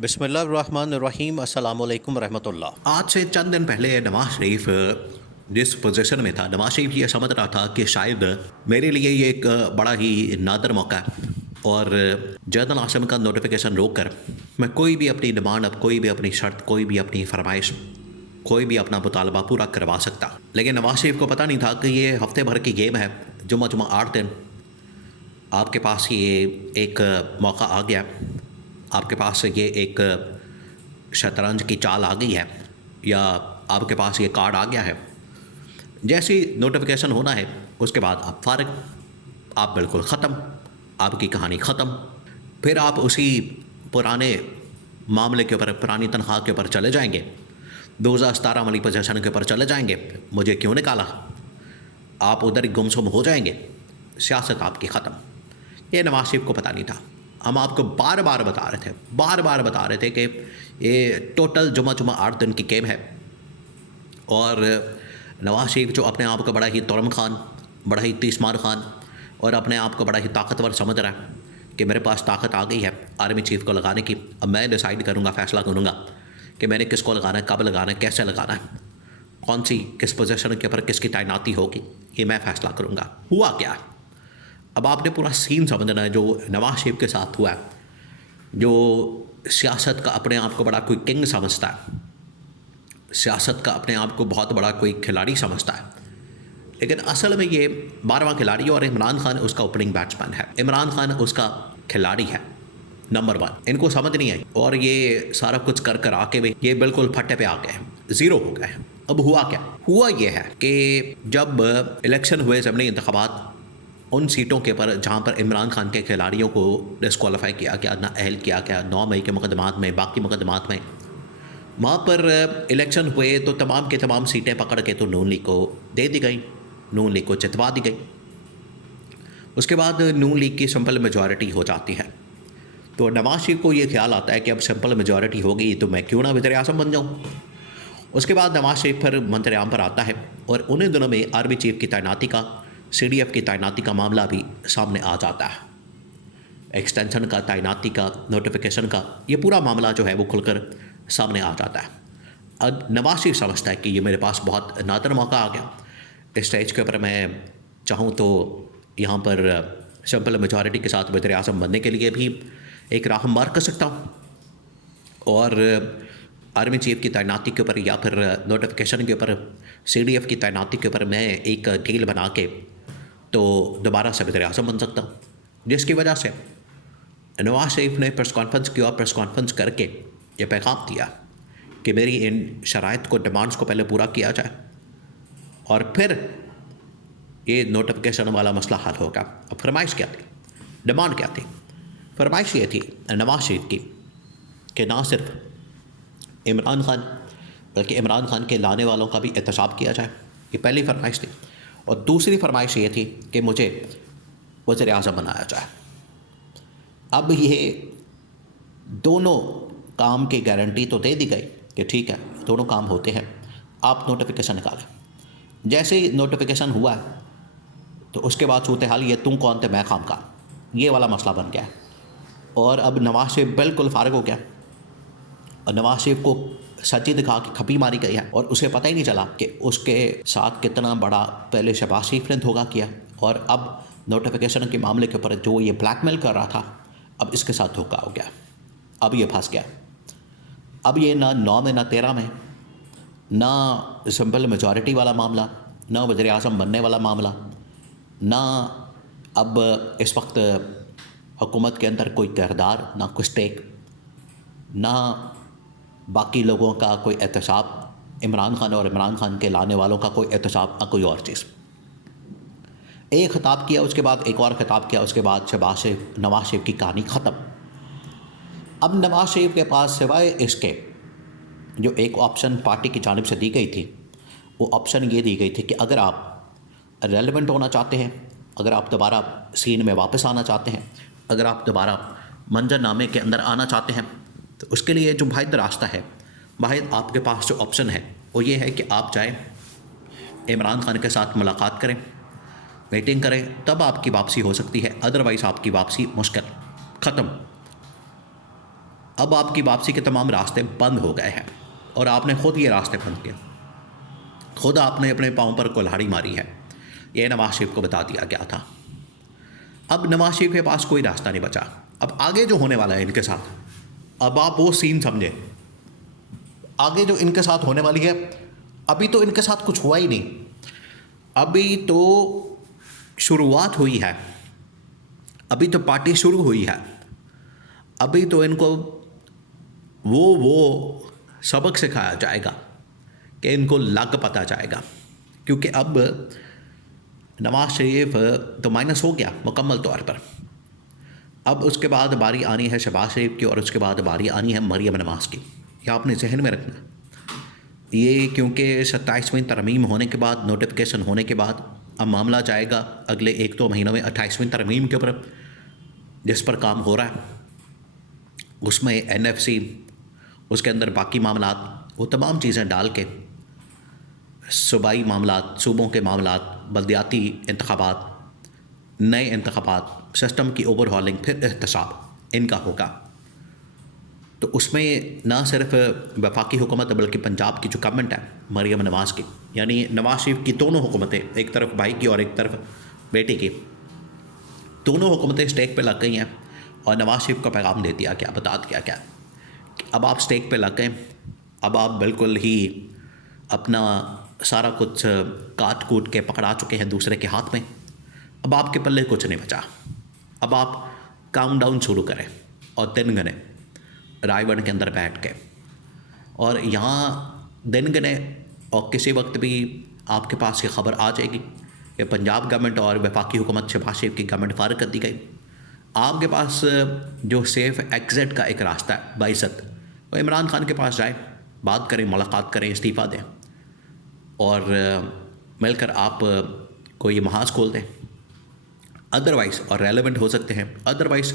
बिस्मिल्लाहिर्रहमानिर्रहीम अस्सलामु अलैकुम रहमतुल्लाह। आज से चंद दिन पहले नवाज शरीफ जिस पोजीशन में था, नवाज शरीफ ये समझ रहा था कि शायद मेरे लिए ये एक बड़ा ही नादर मौका है और जर्नल आसिम का नोटिफिकेशन रोक कर मैं कोई भी अपनी डिमांड, अब कोई भी अपनी शर्त, कोई भी अपनी फरमाइश, कोई भी अपना मुतालबा पूरा करवा सकता। लेकिन नवाज शरीफ को पता नहीं था कि ये हफ्ते भर की गेम है। जुम्मा 8 दिन आपके पास ये एक मौका आ गया, आपके पास ये एक शतरंज की चाल आ गई है या आपके पास ये कार्ड आ गया है। जैसी नोटिफिकेशन होना है उसके बाद आप फारिग, आप बिल्कुल ख़त्म, आपकी कहानी ख़त्म। फिर आप उसी पुराने मामले के ऊपर, पुरानी तनख्वाह के ऊपर चले जाएंगे, 2017 वाली पोजीशन के ऊपर चले जाएंगे। मुझे क्यों निकाला, आप उधर ही गुमसुम हो जाएंगे, सियासत आपकी ख़त्म। ये नवाज शरीफ को पता नहीं था। हम आपको बार बार बता रहे थे कि ये टोटल जुम्मा 8 दिन की गेम है। और नवाज शरीफ जो अपने आप को बड़ा ही तोरम खान, बड़ा ही तीसमार खान और अपने आप को बड़ा ही ताकतवर समझ रहा है कि मेरे पास ताकत आ गई है आर्मी चीफ को लगाने की। अब मैं डिसाइड करूँगा, फैसला करूँगा कि मैंने किसको लगाना है, कब लगाना है, कैसे लगाना है, कौन सी किस पोजीशन के ऊपर किसकी तैनाती होगी, ये मैं फैसला करूँगा। हुआ क्या, अब आपने पूरा सीन समझना है जो नवाज शरीफ के साथ हुआ है। जो सियासत का अपने आप को बड़ा कोई किंग समझता है, सियासत का अपने आप को बहुत बड़ा कोई खिलाड़ी समझता है, लेकिन असल में ये 12वां खिलाड़ी है और इमरान खान उसका ओपनिंग बैट्समैन है। इमरान खान उसका खिलाड़ी है नंबर 1। इनको समझ नहीं आई और ये सारा कुछ कर आके भी ये बिल्कुल फट्टे पे आ गए, ज़ीरो हो गए। अब हुआ क्या, हुआ ये है कि जब इलेक्शन हुए, ज़मीनी इंतखाबात, उन सीटों के पर जहाँ पर इमरान खान के खिलाड़ियों को डिस्क्वालीफाई किया गया, ना अहल किया गया, 9 मई के मुकदमात में, बाकी मुकदमात में, वहाँ पर इलेक्शन हुए तो तमाम के तमाम सीटें पकड़ के तो नून लीग को दे दी गई, नून लीग को जितवा दी गई। उसके बाद नून लीग की सिंपल मेजॉरिटी हो जाती है। तो नवाज शरीफ को ये ख्याल आता है कि अब सिंपल मेजॉरिटी हो गई तो मैं क्यों ना वज़ीर आज़म बन जाऊँ। उसके बाद नवाज शरीफ फिर मंत्री आम पर आता है और उन्हीं दिनों में आर्मी चीफ की तैनाती का, CDF की तैनाती का मामला भी सामने आ जाता है। एक्सटेंशन का, तैनाती का, नोटिफिकेशन का, ये पूरा मामला जो है वो खुलकर सामने आ जाता है। अब नवाज शरीफ समझता है कि ये मेरे पास बहुत नादर मौका आ गया। इस स्टेज के ऊपर मैं चाहूँ तो यहाँ पर सिंपल मेजॉरिटी के साथ वज़ीर आज़म बनने के लिए भी एक राह हमवार कर सकता हूँ और आर्मी चीफ की तैनाती के ऊपर या फिर नोटिफिकेशन के ऊपर, CDF की तैनाती के ऊपर मैं एक डील बना के तो दोबारा से वज़ीर आज़म बन सकता हूँ। जिसकी वजह से नवाज शरीफ ने प्रेस कॉन्फ्रेंस की और प्रेस कॉन्फ्रेंस करके ये पैगाम दिया कि मेरी इन शराइत को, डिमांड्स को पहले पूरा किया जाए और फिर ये नोटिफिकेशन वाला मसला हल होगा। अब फरमाइश क्या थी, डिमांड क्या थी? फरमाइश ये थी नवाज शरीफ की कि ना सिर्फ इमरान खान बल्कि इमरान खान के लाने वालों का भी एहतसाब किया जाए, ये पहली फरमाइश थी। और दूसरी फरमाइश ये थी कि मुझे वज़ीर आज़म बनाया जाए। अब ये दोनों काम की गारंटी तो दे दी गई कि ठीक है, दोनों काम होते हैं, आप नोटिफिकेशन निकालें। जैसे ही नोटिफिकेशन हुआ तो उसके बाद सूरत हाल ये तुम कौन थे मैं खाम का, ये वाला मसला बन गया और अब नवाज शरीफ बिल्कुल फारिग हो गया और नवाज शरीफ को सच्ची दिखा के खपी मारी गई है और उसे पता ही नहीं चला कि उसके साथ कितना बड़ा पहले शहबाज शरीफ ने धोखा किया और अब नोटिफिकेशन के मामले के ऊपर जो ये ब्लैकमेल कर रहा था, अब इसके साथ धोखा हो गया। अब ये फंस गया। अब ये ना 9 में, ना 13 में, ना सिंपल मेजॉरिटी वाला मामला, ना वज़ीर आज़म बनने वाला मामला, ना अब इस वक्त हुकूमत के अंदर कोई किरदार, ना कोई स्टेक, ना बाकी लोगों का कोई एहतसाब, इमरान खान और इमरान खान के लाने वालों का कोई एहतसाब, ना कोई और चीज़। एक खिताब किया, उसके बाद एक और खिताब किया, उसके बाद शहबाज शरीफ, नवाज शरीफ की कहानी ख़त्म। अब नवाज शरीफ के पास सिवाय इसके जो एक ऑप्शन पार्टी की जानिब से दी गई थी, वो ऑप्शन ये दी गई थी कि अगर आप रेलेवेंट होना चाहते हैं, अगर आप दोबारा सीन में वापस आना चाहते हैं, अगर आप दोबारा मंजरनामे के अंदर आना चाहते हैं, तो उसके लिए जो वाहिद रास्ता है, वाहिद आपके पास जो ऑप्शन है वो ये है कि आप जाएं, इमरान खान के साथ मुलाकात करें, मीटिंग करें, तब आपकी वापसी हो सकती है, अदरवाइज़ आपकी वापसी मुश्किल, ख़त्म। अब आपकी वापसी के तमाम रास्ते बंद हो गए हैं और आपने खुद ये रास्ते बंद किए, खुद आपने अपने पाँव पर कुल्हाड़ी मारी है। ये नवाज शरीफ को बता दिया गया था। अब नवाज शरीफ के पास कोई रास्ता नहीं बचा। अब आगे जो होने वाला है इनके साथ, अब आप वो सीन समझे। आगे जो इनके साथ होने वाली है, अभी तो इनके साथ कुछ हुआ ही नहीं, अभी तो शुरुआत हुई है, अभी तो पार्टी शुरू हुई है, अभी तो इनको वो सबक सिखाया जाएगा कि इनको लग पता जाएगा। क्योंकि अब नवाज शरीफ तो माइनस हो गया मुकम्मल तौर पर। अब उसके बाद बारी आनी है शहबाज शरीफ की और उसके बाद बारी आनी है मरियम नवाज की। यह आपने जहन में रखना। ये क्योंकि 27वीं तरमीम होने के बाद, नोटिफिकेशन होने के बाद अब मामला जाएगा अगले 1-2 महीनों में 28वीं तरमीम के ऊपर, जिस पर काम हो रहा है। उसमें NFC, उसके अंदर बाकी मामलात, वो तमाम चीज़ें डाल के सूबाई मामलात, सूबों के मामलात, बल्दियाती इंतखाबात, नए इंतखाबात, सिस्टम की ओवरहॉलिंग, फिर एहतसाब इनका होगा। तो उसमें ना सिर्फ वफाकी हुकूमत बल्कि पंजाब की जो गवर्नमेंट है मरियम नवाज़ की, यानी नवाज शरीफ की दोनों हुकूमतें, एक तरफ भाई की और एक तरफ बेटे की, दोनों हुकूमतें स्टेक पे लग गई हैं। और नवाज शरीफ का पैगाम दे दिया गया, बता दिया गया कि अब आप स्टेक पे लग गए, अब आप बिल्कुल ही अपना सारा कुछ काट कूट के पकड़ा चुके हैं दूसरे के हाथ में। अब आपके पल्ले कुछ नहीं बचा। अब आप काउंटडाउन शुरू करें और दिन गने रायगढ़ के अंदर बैठ के, और यहाँ दिन गने और किसी वक्त भी आपके पास ये ख़बर आ जाएगी कि पंजाब गवर्नमेंट और वफाकी हुकूमत शहबाज शरीफ की गवर्नमेंट फारिग कर दी गई। आपके पास जो सेफ़ एग्ज़िट का एक रास्ता है बाइज़्ज़त, वो इमरान खान के पास जाए, बात करें, मुलाकात करें, इस्तीफ़ा दें और मिलकर आप कोई महाज खोल दें। अदरवाइज़, और रेलेवेंट हो सकते हैं, अदरवाइज़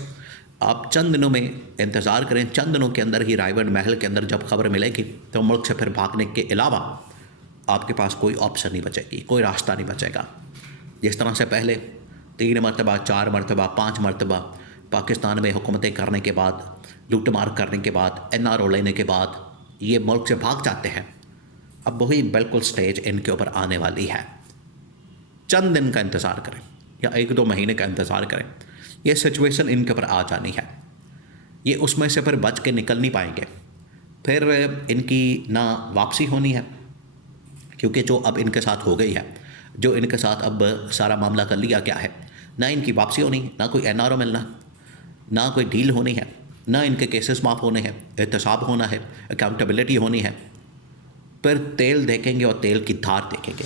आप चंद दिनों में इंतज़ार करें। चंद दिनों के अंदर ही रायगढ़ महल के अंदर जब खबर मिलेगी तो मुल्क से फिर भागने के अलावा आपके पास कोई ऑप्शन नहीं बचेगी, कोई रास्ता नहीं बचेगा। जिस तरह से पहले 3 मरतबा, 4 मरतबा, 5 मरतबा पाकिस्तान में हुकूमतें करने के बाद, लूटमार करने के बाद, NRO लेने के बाद ये मुल्क से भाग जाते हैं, अब वही बिल्कुल स्टेज इनके ऊपर आने वाली है। चंद दिन का इंतज़ार करें या 1-2 महीने का इंतज़ार करें, ये सिचुएशन इनके ऊपर आ जानी है। ये उसमें से फिर बच के निकल नहीं पाएंगे, फिर इनकी ना वापसी होनी है, क्योंकि जो अब इनके साथ हो गई है, जो इनके साथ अब सारा मामला कर लिया गया है, ना इनकी वापसी होनी, ना कोई NRO मिलना, ना कोई डील होनी है, ना इनके केसेस माफ़ होने हैं, एहतसाब होना है, अकाउंटेबिलिटी होनी है। फिर तेल देखेंगे और तेल की धार देखेंगे।